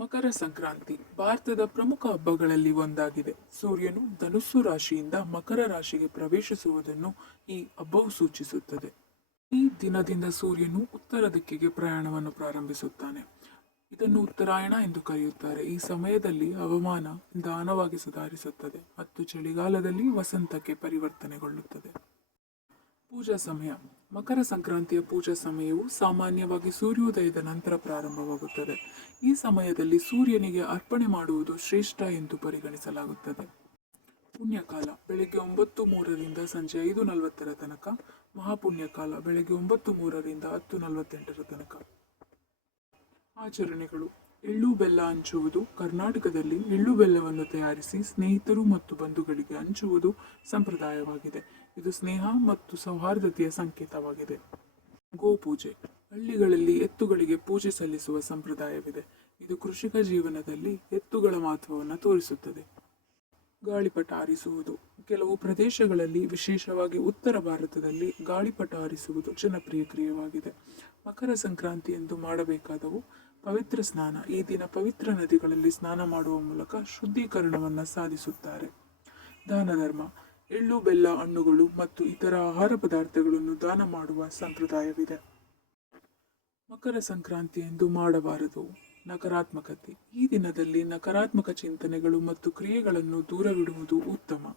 ಮಕರ ಸಂಕ್ರಾಂತಿ ಭಾರತದ ಪ್ರಮುಖ ಹಬ್ಬಗಳಲ್ಲಿ ಒಂದಾಗಿದೆ. ಸೂರ್ಯನು ಧನುಸ್ಸು ರಾಶಿಯಿಂದ ಮಕರ ರಾಶಿಗೆ ಪ್ರವೇಶಿಸುವುದನ್ನು ಈ ಹಬ್ಬವು ಸೂಚಿಸುತ್ತದೆ. ಈ ದಿನದಿಂದ ಸೂರ್ಯನು ಉತ್ತರ ದಿಕ್ಕಿಗೆ ಪ್ರಯಾಣವನ್ನು ಪ್ರಾರಂಭಿಸುತ್ತಾನೆ. ಇದನ್ನು ಉತ್ತರಾಯಣ ಎಂದು ಕರೆಯುತ್ತಾರೆ. ಈ ಸಮಯದಲ್ಲಿ ಹವಾಮಾನ ನಿಧಾನವಾಗಿ ಸುಧಾರಿಸುತ್ತದೆ ಮತ್ತು ಚಳಿಗಾಲದಲ್ಲಿ ವಸಂತಕ್ಕೆ ಪರಿವರ್ತನೆಗೊಳ್ಳುತ್ತದೆ. ಪೂಜಾ ಸಮಯ. ಮಕರ ಸಂಕ್ರಾಂತಿಯ ಪೂಜಾ ಸಮಯವು ಸಾಮಾನ್ಯವಾಗಿ ಸೂರ್ಯೋದಯದ ನಂತರ ಪ್ರಾರಂಭವಾಗುತ್ತದೆ. ಈ ಸಮಯದಲ್ಲಿ ಸೂರ್ಯನಿಗೆ ಅರ್ಪಣೆ ಮಾಡುವುದು ಶ್ರೇಷ್ಠ ಎಂದು ಪರಿಗಣಿಸಲಾಗುತ್ತದೆ. ಪುಣ್ಯಕಾಲ, ಬೆಳಗ್ಗೆ ಒಂಬತ್ತು ಮೂರರಿಂದ ಸಂಜೆ ಐದು ನಲವತ್ತರ ತನಕ. ಮಹಾಪುಣ್ಯಕಾಲ, ಬೆಳಗ್ಗೆ ಒಂಬತ್ತು ಮೂರರಿಂದ ಹತ್ತು ನಲವತ್ತೆಂಟರ ತನಕ. ಆಚರಣೆಗಳು. ಎಳ್ಳು ಬೆಲ್ಲ ಹಂಚುವುದು, ಕರ್ನಾಟಕದಲ್ಲಿ ಎಳ್ಳು ಬೆಲ್ಲವನ್ನು ತಯಾರಿಸಿ ಸ್ನೇಹಿತರು ಮತ್ತು ಬಂಧುಗಳಿಗೆ ಹಂಚುವುದು ಸಂಪ್ರದಾಯವಾಗಿದೆ. ಇದು ಸ್ನೇಹ ಮತ್ತು ಸೌಹಾರ್ದತೆಯ ಸಂಕೇತವಾಗಿದೆ. ಗೋಪೂಜೆ, ಹಳ್ಳಿಗಳಲ್ಲಿ ಎತ್ತುಗಳಿಗೆ ಪೂಜೆ ಸಲ್ಲಿಸುವ ಸಂಪ್ರದಾಯವಿದೆ. ಇದು ಕೃಷಿಕ ಜೀವನದಲ್ಲಿ ಎತ್ತುಗಳ ಮಹತ್ವವನ್ನು ತೋರಿಸುತ್ತದೆ. ಗಾಳಿಪಟ ಹಾರಿಸುವುದು ಕೆಲವು ಪ್ರದೇಶಗಳಲ್ಲಿ ವಿಶೇಷವಾಗಿ ಉತ್ತರ ಭಾರತದಲ್ಲಿ ಗಾಳಿಪಟ ಹಾರಿಸುವುದು ಜನಪ್ರಿಯ ಕ್ರಿಯೆಯಾಗಿದೆ. ಮಕರ ಸಂಕ್ರಾಂತಿ ಎಂದು ಮಾಡಬೇಕಾದವು ಪವಿತ್ರ ಸ್ನಾನ. ಈ ದಿನ ಪವಿತ್ರ ನದಿಗಳಲ್ಲಿ ಸ್ನಾನ ಮಾಡುವ ಮೂಲಕ ಶುದ್ಧೀಕರಣವನ್ನು ಸಾಧಿಸುತ್ತಾರೆ. ದಾನ ಧರ್ಮ. ಎಳ್ಳು, ಬೆಲ್ಲ, ಹಣ್ಣುಗಳು ಮತ್ತು ಇತರ ಆಹಾರ ಪದಾರ್ಥಗಳನ್ನು ದಾನ ಮಾಡುವ ಸಂಪ್ರದಾಯವಿದೆ. ಮಕರ ಸಂಕ್ರಾಂತಿ ಎಂದು ಮಾಡಬಾರದು. ನಕಾರಾತ್ಮಕತೆ. ಈ ದಿನದಲ್ಲಿ ನಕಾರಾತ್ಮಕ ಚಿಂತನೆಗಳು ಮತ್ತು ಕ್ರಿಯೆಗಳನ್ನು ದೂರವಿಡುವುದು ಉತ್ತಮ.